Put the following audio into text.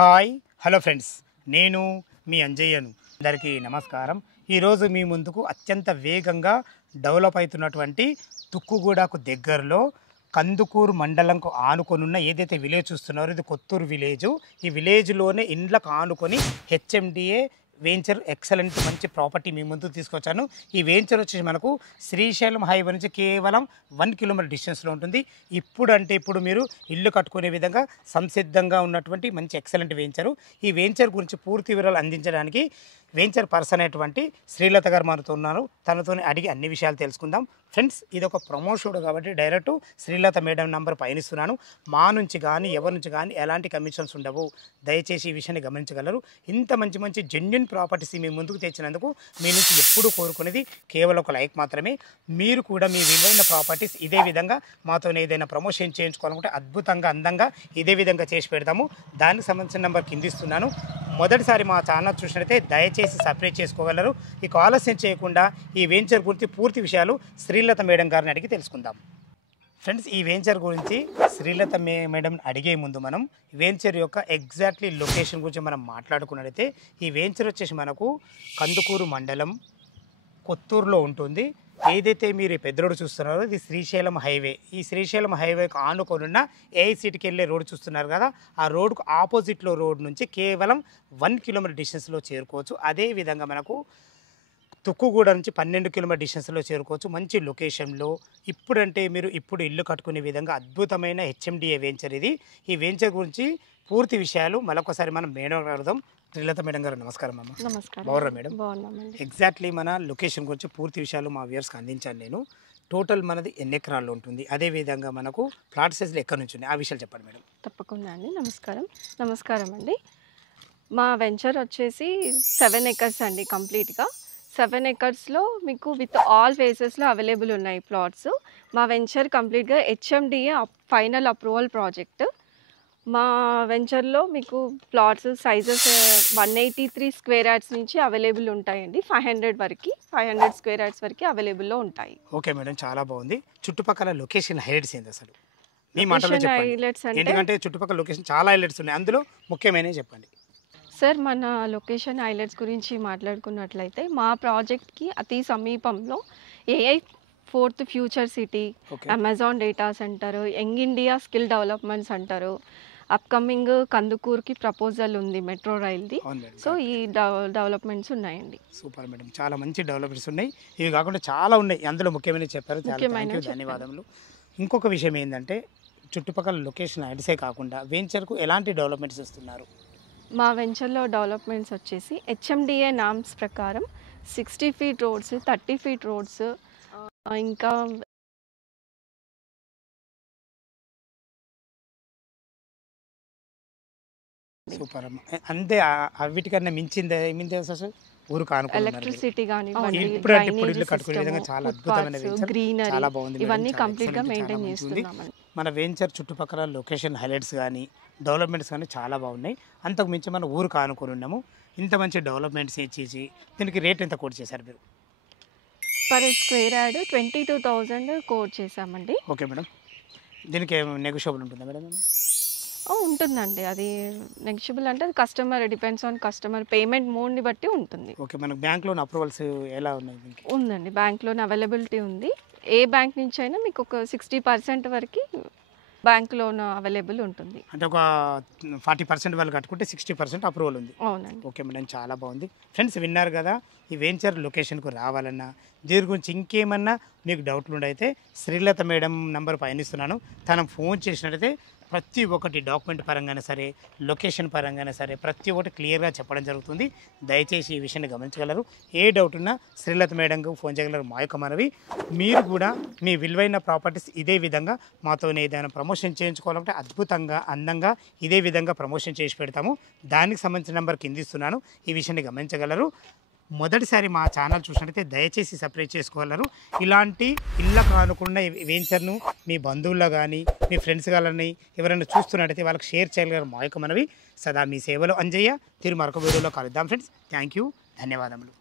Hi hello friends, నేను మీ అంజయ్యను. అందరికీ నమస్కారం. ఈరోజు మీ ముందుకు అత్యంత వేగంగా డెవలప్ అవుతున్నటువంటి తుక్కుగూడకు దగ్గరలో కందుకూరు మండలంకు ఆనుకొనున్న ఏదైతే విలేజ్ చూస్తున్నారో ఇది కొత్తూరు విలేజ్. ఈ విలేజ్లోనే ఇండ్లకు ఆనుకొని హెచ్ఎండిఏ వెంచర్ ఎక్సలెంట్ మంచి ప్రాపర్టీ మీ ముందుకు తీసుకొచ్చాను. ఈ వెంచర్ వచ్చేసి మనకు శ్రీశైలం హైవే నుంచి కేవలం 1 కిలోమీటర్ డిస్టెన్స్లో ఉంటుంది. ఇప్పుడు మీరు ఇల్లు కట్టుకునే విధంగా సంసిద్ధంగా ఉన్నటువంటి మంచి ఎక్సలెంట్ వెంచరు. ఈ వెంచర్ గురించి పూర్తి వివరాలు అందించడానికి వెంచర్ పర్సన్ అయినటువంటి శ్రీలత గారు మనతో ఉన్నారు. తనతో అడిగి అన్ని విషయాలు తెలుసుకుందాం. ఫ్రెండ్స్, ఇది ఒక ప్రమోషన్ కాబట్టి డైరెక్ట్ శ్రీలత మేడం నంబర్ పయనిస్తున్నాను. మా నుంచి కానీ ఎవరి నుంచి కానీ ఎలాంటి కమిషన్స్ ఉండవు. దయచేసి ఈ విషయాన్ని గమనించగలరు. ఇంత మంచి జెన్యున్ ప్రాపర్టీస్ మీ ముందుకు తెచ్చినందుకు మీ నుంచి ఎప్పుడు కోరుకునేది కేవలం ఒక లైక్ మాత్రమే. మీరు కూడా మీ విలువైన ప్రాపర్టీస్ ఇదే విధంగా మాతో ఏదైనా ప్రమోషన్ చేయించుకోవాలనుకుంటే అద్భుతంగా అందంగా ఇదే విధంగా చేసి పెడతాము. దానికి సంబంధించిన నెంబర్ కిందిస్తున్నాను. మొదటిసారి మా ఛానల్ చూసినట్లయితే దయచేసి సబ్స్క్రైబ్ చేసుకోగలరు. ఇక ఆలస్యం చేయకుండా ఈ వెంచర్ గురించి పూర్తి విషయాలు శ్రీలత మేడం గారిని అడిగి తెలుసుకుందాం. ఫ్రెండ్స్, ఈ వెంచర్ గురించి శ్రీలత మేడం అడిగే ముందు మనం వెంచర్ యొక్క ఎగ్జాక్ట్లీ లొకేషన్ గురించి మనం మాట్లాడుకున్నట్లయితే ఈ వెంచర్ వచ్చేసి మనకు కందుకూరు మండలం కొత్తూరులో ఉంటుంది. ఏదైతే మీరు పెద్ద చూస్తున్నారో ఇది శ్రీశైలం హైవే. ఈ శ్రీశైలం హైవేకు ఆనుకొనున్న ఏఐసిటీకి వెళ్ళే రోడ్ చూస్తున్నారు కదా, ఆ రోడ్కు ఆపోజిట్లో రోడ్ నుంచి కేవలం 1 కిలోమీటర్ డిస్టెన్స్లో చేరుకోవచ్చు. అదేవిధంగా మనకు తుక్కుగూడ నుంచి 12 కిలోమీటర్ డిస్టెన్స్లో చేరుకోవచ్చు. మంచి లొకేషన్లో ఇప్పుడు ఇల్లు కట్టుకునే విధంగా అద్భుతమైన హెచ్ఎండిఏ వెంచర్ ఇది. ఈ వెంచర్ గురించి పూర్తి విషయాలు మరొకసారి మనం మేడం అడుగుదాం. శ్రీలత మేడం గారు నమస్కారం అమ్మ. నమస్కారం. బాగున్నారా మేడం? బాగున్నామండి. ఎగ్జాక్ట్లీ మన లొకేషన్ గురించి పూర్తి విషయాలు మా వ్యూవర్స్కి అందించాను నేను. టోటల్ మనది ఎన్ని ఎకరాల్లో ఉంటుంది, అదేవిధంగా మనకు ప్లాట్ సైజులు ఎక్కడి నుంచి ఉన్నాయి, ఆ విషయాలు చెప్పండి మేడం. తప్పకుండా అండి. నమస్కారం అండి. మా వెంచర్ వచ్చేసి 7 ఎకర్స్ అండి. కంప్లీట్గా 7 ఎకర్స్లో మీకు విత్ ఆల్ ఫేసెస్లో అవైలబుల్ ఉన్నాయి ప్లాట్స్. మా వెంచర్ కంప్లీట్గా హెచ్ఎండిఏ ఫైనల్ అప్రూవల్ ప్రాజెక్ట్. మా వెంచర్లో మీకు ప్లాట్స్ సైజెస్ 183 స్క్వేర్ యార్డ్స్ నుంచి అవైలబుల్ ఉంటాయండి. 500 స్క్వేర్ యార్డ్స్ వరకు అవైలబుల్లో ఉంటాయి. ఓకే మేడం, చాలా బాగుంది. చుట్టుపక్కల లొకేషన్ హైలైట్స్ ఏంటి అసలు మీ మాటలో చెప్పండి. ఎందుకంటే చుట్టుపక్కల లొకేషన్ చాలా హైలైట్స్ ఉన్నాయి, అందులో ముఖ్యమైనవి చెప్పండి. సార్, మన లొకేషన్ హైలైట్స్ గురించి మాట్లాడుకున్నట్లయితే మా ప్రాజెక్ట్కి అతి సమీపంలో AI 4th future city, Amazon data centre, young India skill development centre, upcoming కందుకూరుకి ప్రపోజల్ ఉంది మెట్రో రైల్ది. సో ఈ డెవలప్మెంట్స్ ఉన్నాయండి. సూపర్ మేడం, చాలా మంచి డెవలప్మెంట్స్ ఉన్నాయి. ఇవి కాకుండా చాలా ఉన్నాయి, అందులో ముఖ్యమైన చెప్పారు. ధన్యవాదములు. ఇంకొక విషయం ఏంటంటే చుట్టుపక్కల లొకేషన్ హైట్సే కాకుండా వెంచర్కు ఎలాంటి డెవలప్మెంట్స్ ఇస్తున్నారు? మా వెంచర్లో డెవలప్మెంట్స్ వచ్చేసి హెచ్ఎండిఏ నామ్స్ ప్రకారం 60 ఫీట్ రోడ్స్, 30 ఫీట్ రోడ్స్, ఇంకా సూపర్ అమ్మ. అంతే, వీటికన్నా మించిందే అసలు ఊరు కానుకో ఎలక్ట్రిసిటీ కానీ చాలా అద్భుతమైన గ్రీనరీ ఇవన్నీ కంప్లీట్ గా మెయింటైన్ చేస్తున్నాం. మన వెంచర్ చుట్టుపక్కల లొకేషన్ హైలైట్స్ కానీ డెవలప్మెంట్స్ కానీ చాలా బాగున్నాయి. అంతకు మించి మనం ఊరు కానుకొని ఉన్నాము. ఇంత మంచి డెవలప్మెంట్స్ చేసి దీనికి రేట్ ఎంత కోట్ చేశారు మీరు? పర్ స్క్వేర్ యార్డ్ 22,000 కోట్ చేసామండి. ఓకే మేడం, దీనికి నెగోషియబుల్ ఉంటుందా మేడం? ఉంటుందండి. అది నెగోషియబుల్ అంటే customer depends on customer payment మోడ్ని బట్టి ఉంటుంది. ఓకే, మనకు బ్యాంక్ లోన్ అప్రూవల్స్ ఎలా ఉన్నాయి? ఉందండి, బ్యాంక్ లోన్ అవైలబిలిటీ ఉంది. ఏ బ్యాంక్ నుంచి అయినా మీకు ఒక 60% వరకు బ్యాంక్ లోన్ అవైలబుల్ ఉంటుంది. అంటే ఒక 40% వాళ్ళు కట్టుకుంటే 60% అప్రూవల్ ఉంది. అవునండి. ఓకే మేడం, చాలా బాగుంది. ఫ్రెండ్స్, విన్నారు కదా, ఈ వెంచర్ లొకేషన్కు రావాలన్నా దీని గురించి ఇంకేమన్నా మీకు డౌట్లు ఉండైతే శ్రీలత మేడం నంబర్ పయనిస్తున్నాను. తను ఫోన్ చేసినట్టయితే ప్రతి ఒక్కటి డాక్యుమెంట్ పరంగానే సరే, లొకేషన్ పరంగానే సరే ప్రతి ఒక్కటి క్లియర్గా చెప్పడం జరుగుతుంది. దయచేసి ఈ విషయాన్ని గమనించగలరు. ఏ డౌట్ ఉన్నా శ్రీలత మేడంకు ఫోన్ చేయగలరు. మా యొక్క మనవి, మీరు కూడా మీ విలువైన ప్రాపర్టీస్ ఇదే విధంగా మాతో ఏదైనా ప్రమోషన్ చేయించుకోవాలంటే అద్భుతంగా అందంగా ఇదే విధంగా ప్రమోషన్ చేసి పెడతాము. దానికి సంబంధించిన నెంబర్ కిందిస్తున్నాను. ఈ విషయాన్ని గమనించగలరు. మొదటిసారి మా ఛానల్ చూసినట్టయితే దయచేసి సబ్స్క్రైబ్ చేసుకోగలరు. ఇలాంటి ఇళ్ళకు ఆనుకున్న వెంచర్ను మీ బంధువుల్లో కానీ మీ ఫ్రెండ్స్ కానీ ఎవరైనా చూస్తున్నట్టయితే వాళ్ళకి షేర్ చేయగలరు. మా యొక్క మనవి. సదా మీ సేవలో అంజయ్య. తిరిగి మరొక వీడియోలో కలుద్దాం ఫ్రెండ్స్. థ్యాంక్ యూ, ధన్యవాదములు.